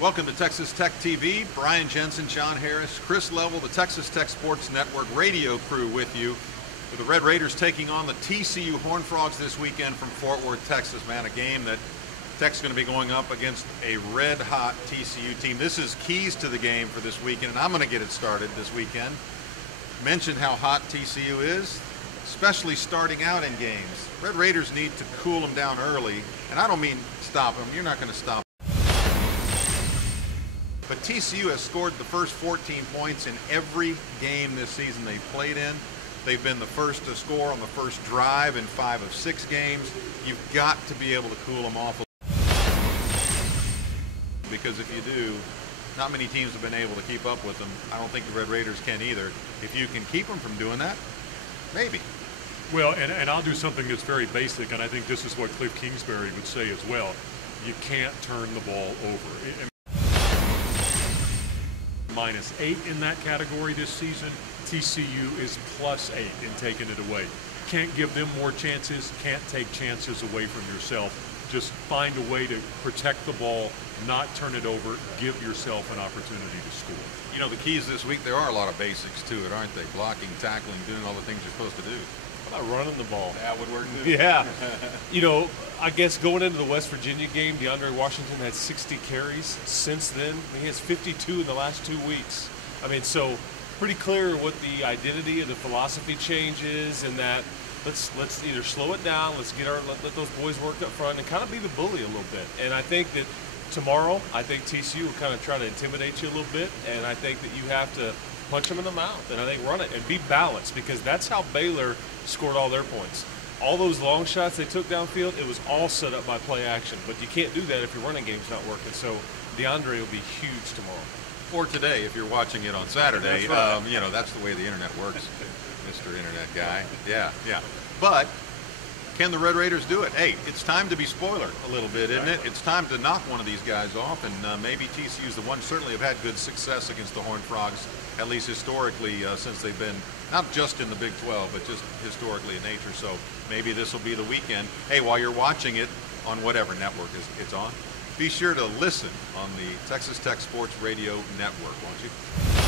Welcome to Texas Tech TV. Brian Jensen, John Harris, Chris Level, the Texas Tech Sports Network radio crew with you. With the Red Raiders taking on the TCU Horned Frogs this weekend from Fort Worth, Texas. Man, a game that Tech's going to be going up against a red-hot TCU team. This is keys to the game for this weekend, and I'm going to get it started this weekend. Mentioned how hot TCU is, especially starting out in games. Red Raiders need to cool them down early, and I don't mean stop them. You're not going to stop them. But TCU has scored the first 14 points in every game this season they've played in. They've been the first to score on the first drive in 5 of 6 games. You've got to be able to cool them off. Because if you do, not many teams have been able to keep up with them. I don't think the Red Raiders can either. If you can keep them from doing that, maybe. Well, and I'll do something that's very basic, and I think this is what Cliff Kingsbury would say as well. You can't turn the ball over. -8 in that category this season. TCU is +8 in taking it away. Can't give them more chances, can't take chances away from yourself. Just find a way to protect the ball, not turn it over, give yourself an opportunity to score. You know, the keys this week, there are a lot of basics to it, aren't they? Blocking, tackling, doing all the things you're supposed to do. How about running the ball? That would work too. Yeah. You know, I guess going into the West Virginia game, DeAndre Washington had 60 carries since then. He has 52 in the last 2 weeks. I mean, so pretty clear what the identity of the philosophy change is, and that let's either slow it down, let those boys work up front and kind of be the bully a little bit. And I think that tomorrow, I think TCU will kind of try to intimidate you a little bit, and I think that you have to punch them in the mouth, and I think run it and be balanced, because that's how Baylor scored all their points. All those long shots they took downfield, it was all set up by play action, but you can't do that if your running game's not working. So DeAndre will be huge tomorrow. Or today, if you're watching it on Saturday. That's right. You know, that's the way the internet works, Mr. Internet Guy. Yeah. But can the Red Raiders do it? Hey, it's time to be spoiler a little bit, isn't it? It's time to knock one of these guys off, and maybe TCU's the one. Certainly have had good success against the Horned Frogs, at least historically, since they've been not just in the Big 12, but just historically in nature. So maybe this will be the weekend. Hey, while you're watching it on whatever network it's on, be sure to listen on the Texas Tech Sports Radio Network, won't you?